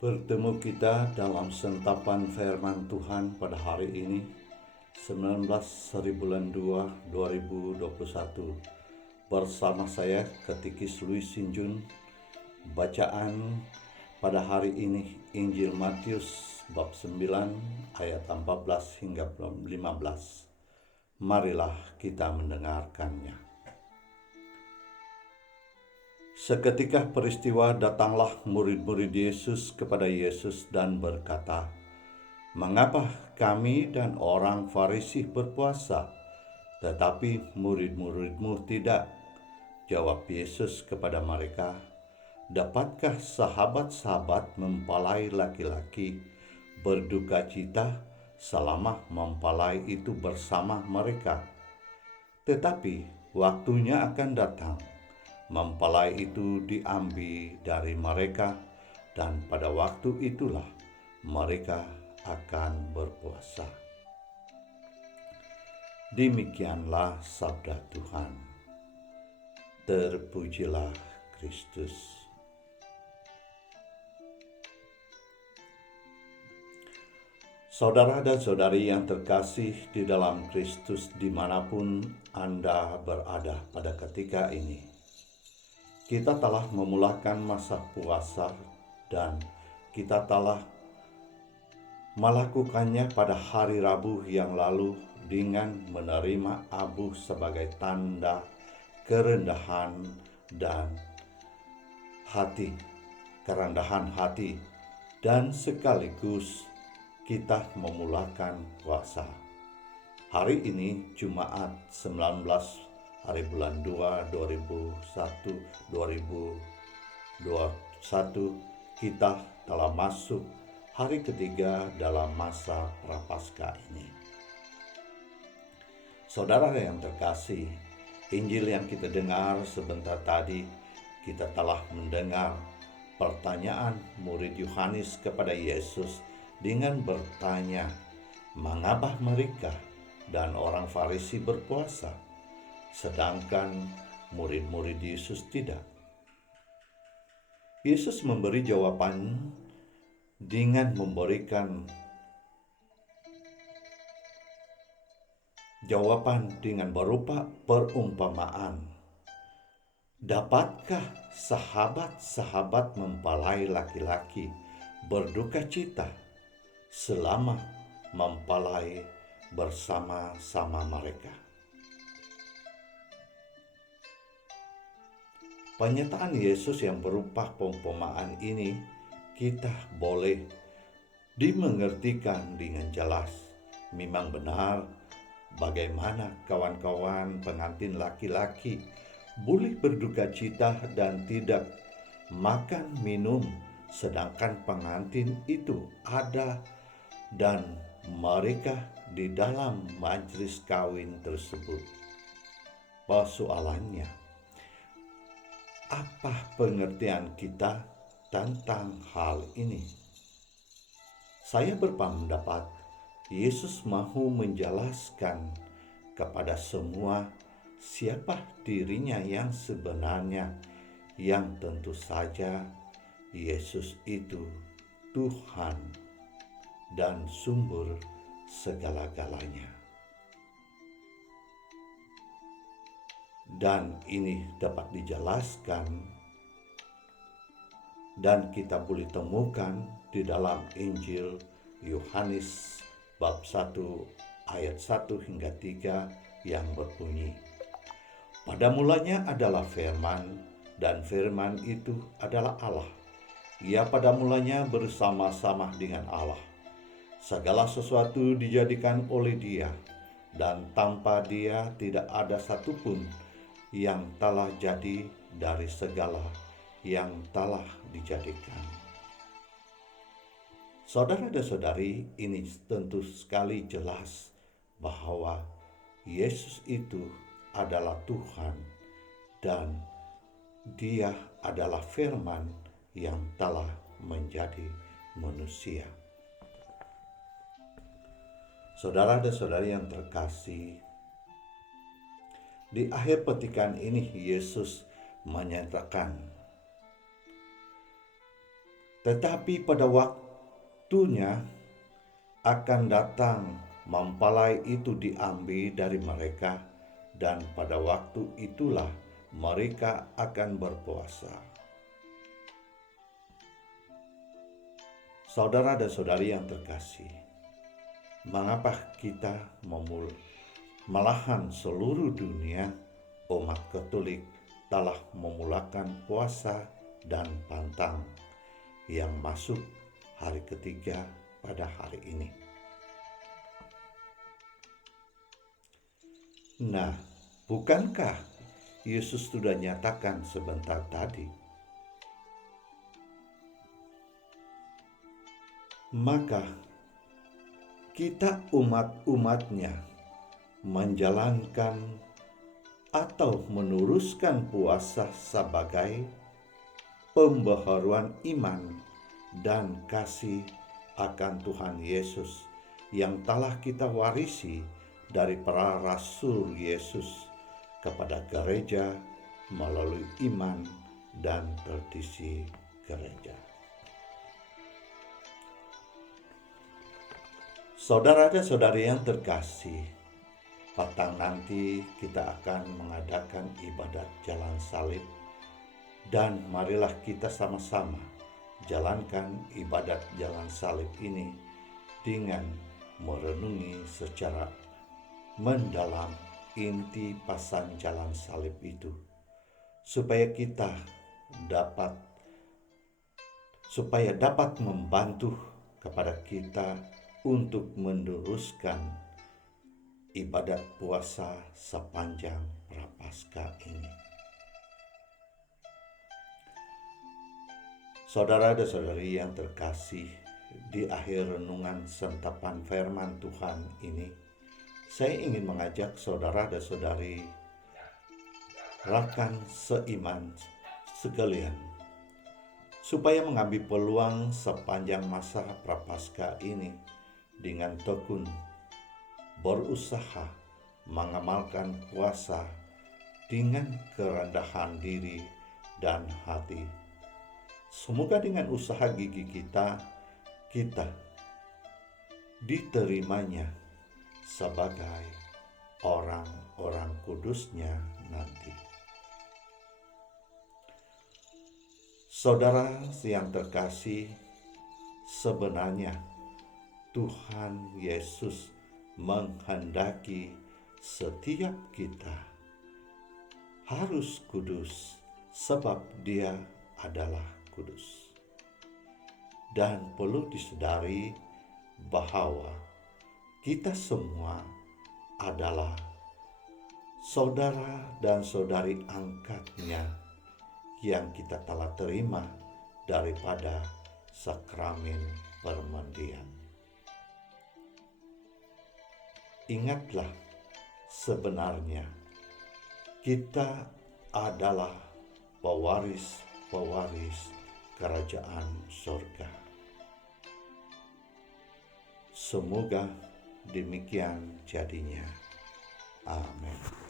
Bertemu kita dalam sentapan firman Tuhan pada hari ini 19/2/2021 bersama saya Katekis Louis Sinjun. Bacaan pada hari ini Injil Matius bab 9 ayat 14 hingga 15. Marilah kita mendengarkannya. Seketika peristiwa datanglah murid-murid Yesus kepada Yesus dan berkata, "Mengapa kami dan orang Farisi berpuasa, tetapi murid-muridmu tidak?" Jawab Yesus kepada mereka, "Dapatkah sahabat-sahabat mempelai laki-laki berduka cita selama mempelai itu bersama mereka? Tetapi waktunya akan datang, mempelai itu diambil dari mereka, dan pada waktu itulah mereka akan berpuasa." Demikianlah sabda Tuhan. Terpujilah Kristus. Saudara dan saudari yang terkasih di dalam Kristus dimanapun Anda berada pada ketika ini, kita telah memulakan masa puasa dan kita telah melakukannya pada hari Rabu yang lalu dengan menerima abu sebagai tanda kerendahan hati dan sekaligus kita memulakan puasa. Hari ini Jumat 19 hari bulan 2 2021 kita telah masuk hari ketiga dalam masa Prapaskah ini. Saudara yang terkasih, Injil yang kita dengar sebentar tadi, kita telah mendengar pertanyaan murid Yohanes kepada Yesus dengan bertanya, "Mengapa mereka dan orang Farisi berpuasa, sedangkan murid-murid Yesus tidak?" Yesus memberi jawaban dengan memberikan jawaban dengan berupa perumpamaan. Dapatkah sahabat-sahabat mempelai laki-laki berduka cita selama mempelai bersama-sama mereka? Pernyataan Yesus yang berupa perumpamaan ini kita boleh dimengertikan dengan jelas. Memang benar bagaimana kawan-kawan pengantin laki-laki boleh berduka cita dan tidak makan minum, sedangkan pengantin itu ada dan mereka di dalam majelis kawin tersebut. Persoalannya, apa pengertian kita tentang hal ini? Saya berpendapat Yesus mahu menjelaskan kepada semua siapa dirinya yang sebenarnya, yang tentu saja Yesus itu Tuhan dan sumber segala-galanya. Dan ini dapat dijelaskan dan kita boleh temukan di dalam Injil Yohanes bab 1 ayat 1 hingga 3 yang berbunyi, "Pada mulanya adalah firman, dan firman itu adalah Allah. Ia pada mulanya bersama-sama dengan Allah. Segala sesuatu dijadikan oleh Dia, dan tanpa Dia tidak ada satupun yang telah jadi dari segala yang telah dijadikan." Saudara dan saudari, ini tentu sekali jelas bahwa Yesus itu adalah Tuhan dan Dia adalah firman yang telah menjadi manusia. Saudara dan saudari yang terkasih, di akhir petikan ini Yesus menyatakan Tetapi pada waktunya akan datang mempelai itu diambil dari mereka, dan pada waktu itulah mereka akan berpuasa. Saudara dan saudari yang terkasih, mengapa kita malahan seluruh dunia umat Katolik telah memulakan puasa dan pantang yang masuk hari ketiga pada hari ini? Nah, bukankah Yesus sudah nyatakan sebentar tadi? Maka kita umat-umatnya menjalankan atau meneruskan puasa sebagai pembaharuan iman dan kasih akan Tuhan Yesus yang telah kita warisi dari para rasul Yesus kepada gereja melalui iman dan tradisi gereja. Saudara dan saudari yang terkasih, petang nanti kita akan mengadakan ibadat jalan salib, dan marilah kita sama-sama jalankan ibadat jalan salib ini dengan merenungi secara mendalam inti pesan jalan salib itu, supaya dapat membantu kepada kita untuk meneruskan ibadat puasa sepanjang Prapaskah ini. Saudara dan saudari yang terkasih, di akhir renungan santapan firman Tuhan ini, saya ingin mengajak saudara dan saudari rekan seiman sekalian supaya mengambil peluang sepanjang masa Prapaskah ini dengan tekun berusaha mengamalkan puasa dengan kerendahan diri dan hati. Semoga dengan usaha gigih kita diterimanya sebagai orang-orang kudusnya nanti. Saudara yang terkasih, sebenarnya Tuhan Yesus menghendaki setiap kita harus kudus sebab Dia adalah kudus. Dan perlu disadari bahwa kita semua adalah saudara dan saudari angkatnya yang kita telah terima daripada sakramen permandian. Ingatlah, sebenarnya kita adalah pewaris kerajaan surga. Semoga demikian jadinya. Amin.